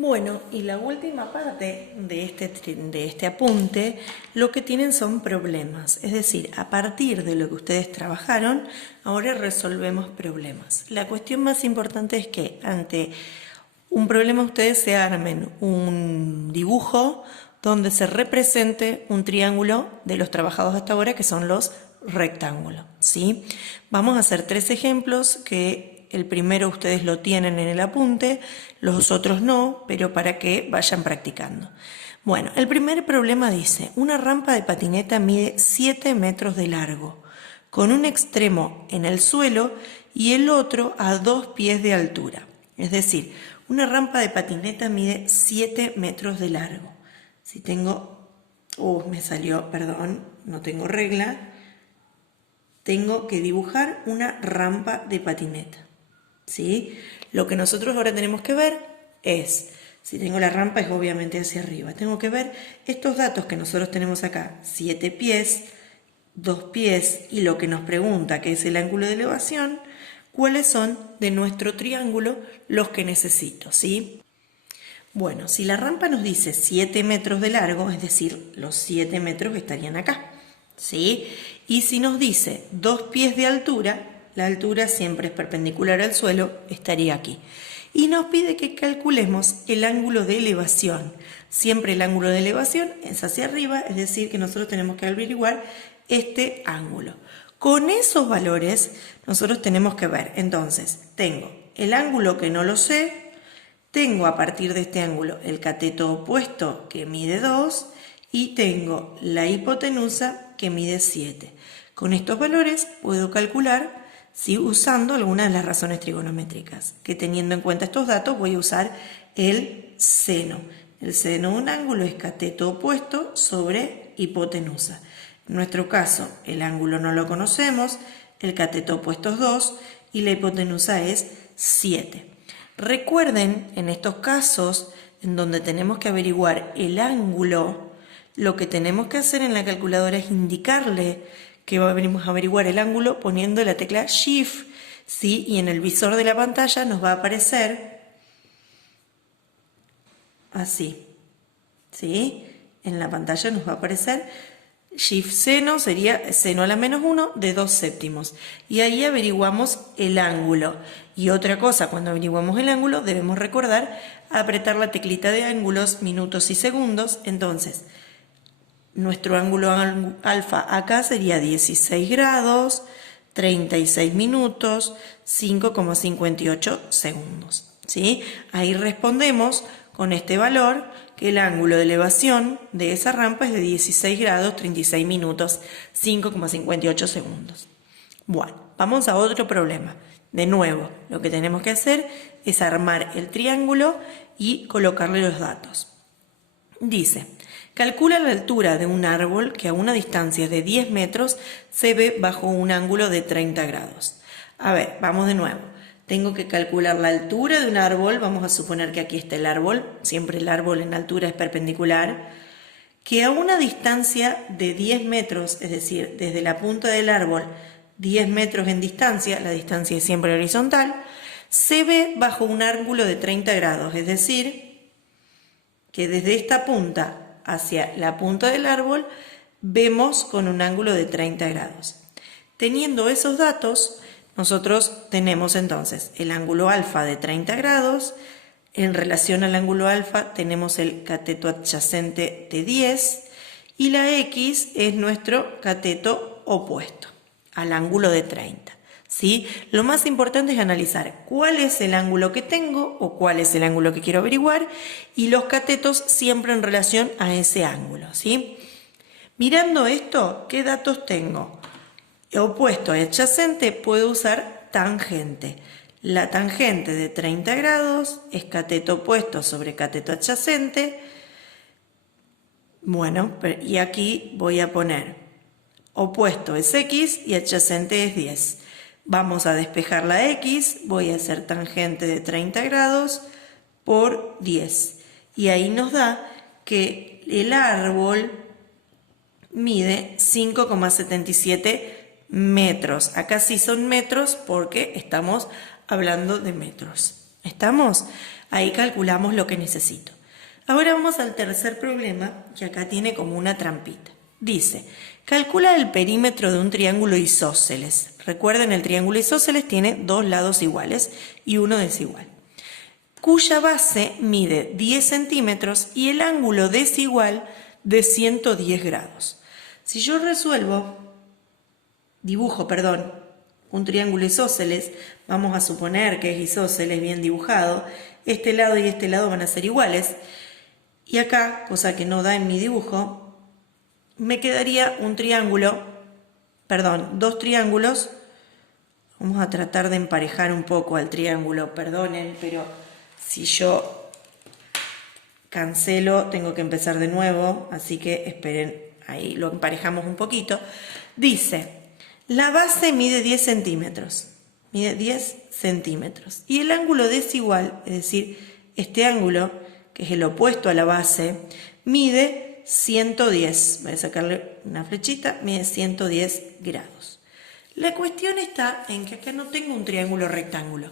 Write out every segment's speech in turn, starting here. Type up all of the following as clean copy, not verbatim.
Bueno, y la última parte de este apunte, lo que tienen son problemas. Es decir, a partir de lo que ustedes trabajaron, ahora resolvemos problemas. La cuestión más importante es que ante un problema ustedes se armen un dibujo donde se represente un triángulo de los trabajados hasta ahora, que son los rectángulos, ¿sí? Vamos a hacer 3 ejemplos que el primero ustedes lo tienen en el apunte, los otros no, pero para que vayan practicando. Bueno, el primer problema dice, una rampa de patineta mide 7 metros de largo, con un extremo en el suelo y el otro a 2 pies de altura. Es decir, una rampa de patineta mide 7 metros de largo. Si tengo, me salió, perdón, no tengo regla, tengo que dibujar una rampa de patineta. ¿Sí? Lo que nosotros ahora tenemos que ver es, si tengo la rampa es obviamente hacia arriba, tengo que ver estos datos que nosotros tenemos acá, 7 pies, 2 pies y lo que nos pregunta que es el ángulo de elevación, cuáles son de nuestro triángulo los que necesito, ¿sí? Bueno, si la rampa nos dice 7 metros de largo, es decir, los 7 metros estarían acá, ¿sí? Y si nos dice 2 pies de altura, la altura siempre es perpendicular al suelo, estaría aquí. Y nos pide que calculemos el ángulo de elevación. Siempre el ángulo de elevación es hacia arriba, es decir, que nosotros tenemos que averiguar este ángulo. Con esos valores nosotros tenemos que ver, entonces, tengo el ángulo que no lo sé, tengo a partir de este ángulo el cateto opuesto que mide 2 y tengo la hipotenusa que mide 7. Con estos valores puedo calcular, ¿sí?, usando algunas de las razones trigonométricas, que teniendo en cuenta estos datos voy a usar el seno. El seno de un ángulo es cateto opuesto sobre hipotenusa. En nuestro caso, el ángulo no lo conocemos, el cateto opuesto es 2 y la hipotenusa es 7. Recuerden, en estos casos, en donde tenemos que averiguar el ángulo, lo que tenemos que hacer en la calculadora es indicarle que venimos a averiguar el ángulo poniendo la tecla Shift, ¿sí? Y en el visor de la pantalla nos va a aparecer así, ¿sí? En la pantalla nos va a aparecer Shift seno, sería seno a la menos 1 de 2 séptimos. Y ahí averiguamos el ángulo. Y otra cosa, cuando averiguamos el ángulo, debemos recordar apretar la teclita de ángulos, minutos y segundos. Entonces, nuestro ángulo alfa acá sería 16 grados, 36 minutos, 5,58 segundos. ¿Sí? Ahí respondemos con este valor que el ángulo de elevación de esa rampa es de 16 grados, 36 minutos, 5,58 segundos. Bueno, vamos a otro problema. De nuevo, lo que tenemos que hacer es armar el triángulo y colocarle los datos. Dice, calcula la altura de un árbol que a una distancia de 10 metros se ve bajo un ángulo de 30 grados. A ver, vamos de nuevo. Tengo que calcular la altura de un árbol, vamos a suponer que aquí está el árbol, siempre el árbol en altura es perpendicular, que a una distancia de 10 metros, es decir, desde la punta del árbol 10 metros en distancia, la distancia es siempre horizontal, se ve bajo un ángulo de 30 grados, es decir, que desde esta punta hacia la punta del árbol vemos con un ángulo de 30 grados. Teniendo esos datos, nosotros tenemos entonces el ángulo alfa de 30 grados, en relación al ángulo alfa tenemos el cateto adyacente de 10 y la X es nuestro cateto opuesto al ángulo de 30. ¿Sí? Lo más importante es analizar cuál es el ángulo que tengo o cuál es el ángulo que quiero averiguar y los catetos siempre en relación a ese ángulo. ¿Sí? Mirando esto, ¿qué datos tengo? Opuesto a adyacente puedo usar tangente. La tangente de 30 grados es cateto opuesto sobre cateto adyacente. Bueno, y aquí voy a poner opuesto es X y adyacente es 10. Vamos a despejar la X, voy a hacer tangente de 30 grados por 10. Y ahí nos da que el árbol mide 5,77 metros. Acá sí son metros porque estamos hablando de metros. ¿Estamos? Ahí calculamos lo que necesito. Ahora vamos al tercer problema, que acá tiene como una trampita. Dice, calcula el perímetro de un triángulo isósceles. Recuerden, el triángulo isósceles tiene dos lados iguales y uno desigual, cuya base mide 10 centímetros y el ángulo desigual de 110 grados. Si yo dibujo, un triángulo isósceles, vamos a suponer que es isósceles bien dibujado, este lado y este lado van a ser iguales, y acá, cosa que no da en mi dibujo, me quedaría dos triángulos. Vamos a tratar de emparejar un poco al triángulo, perdonen, pero si yo cancelo tengo que empezar de nuevo, así que esperen, ahí lo emparejamos un poquito. Dice, la base mide 10 centímetros, y el ángulo desigual, es decir, este ángulo, que es el opuesto a la base, mide 110, voy a sacarle una flechita, mide 110 grados. La cuestión está en que acá no tengo un triángulo rectángulo.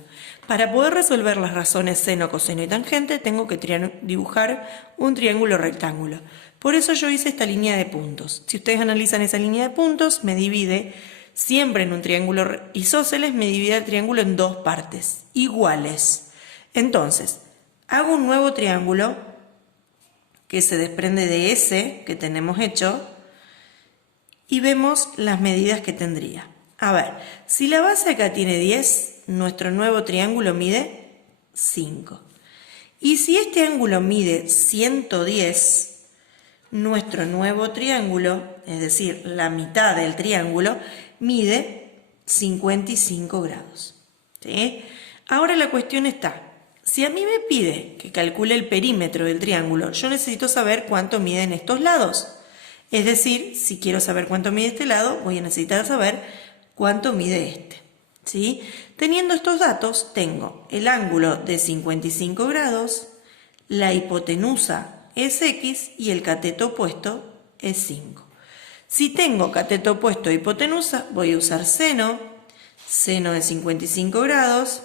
Para poder resolver las razones seno, coseno y tangente, tengo que dibujar un triángulo rectángulo. Por eso yo hice esta línea de puntos. Si ustedes analizan esa línea de puntos, me divide, siempre en un triángulo isósceles, me divide el triángulo en dos partes iguales. Entonces, hago un nuevo triángulo que se desprende de ese que tenemos hecho y vemos las medidas que tendría. A ver, si la base acá tiene 10, nuestro nuevo triángulo mide 5. Y si este ángulo mide 110, nuestro nuevo triángulo, es decir, la mitad del triángulo, mide 55 grados. ¿Sí? Ahora la cuestión está, si a mí me pide que calcule el perímetro del triángulo, yo necesito saber cuánto miden estos lados. Es decir, si quiero saber cuánto mide este lado, voy a necesitar saber cuánto mide este. ¿Sí? Teniendo estos datos, tengo el ángulo de 55 grados, la hipotenusa es X y el cateto opuesto es 5. Si tengo cateto opuesto e hipotenusa, voy a usar seno de 55 grados,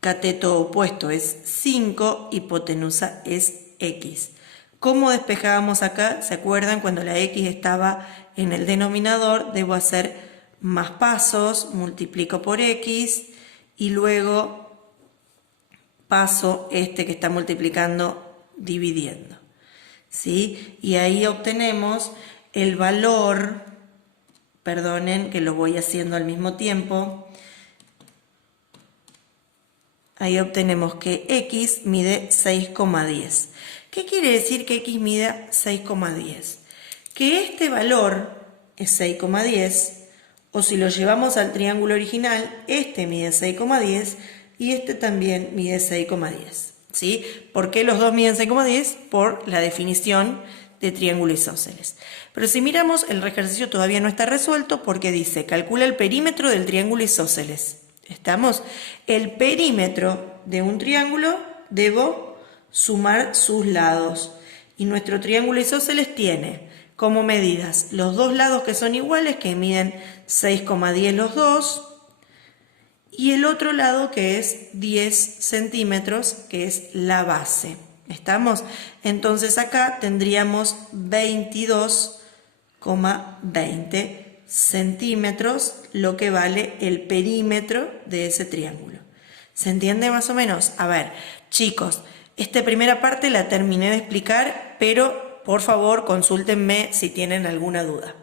cateto opuesto es 5, hipotenusa es X. ¿Cómo despejábamos acá? ¿Se acuerdan? Cuando la X estaba en el denominador, debo hacer más pasos, multiplico por X y luego paso este que está multiplicando dividiendo. ¿Sí? Y ahí obtenemos el valor, perdonen que lo voy haciendo al mismo tiempo, ahí obtenemos que X mide 6,10. ¿Qué quiere decir que X mide 6,10? Que este valor es 6,10, o si lo llevamos al triángulo original, este mide 6,10 y este también mide 6,10. ¿Sí? ¿Por qué los dos miden 6,10? Por la definición de triángulo isósceles. Pero si miramos, el ejercicio todavía no está resuelto porque dice, calcula el perímetro del triángulo isósceles. ¿Estamos? El perímetro de un triángulo debo sumar sus lados. Y nuestro triángulo isósceles tiene como medidas los dos lados que son iguales, que miden 6,10 los dos, y el otro lado que es 10 centímetros, que es la base. ¿Estamos? Entonces acá tendríamos 22,20 centímetros, lo que vale el perímetro de ese triángulo. ¿Se entiende más o menos? A ver, chicos, esta primera parte la terminé de explicar, pero por favor consúltenme si tienen alguna duda.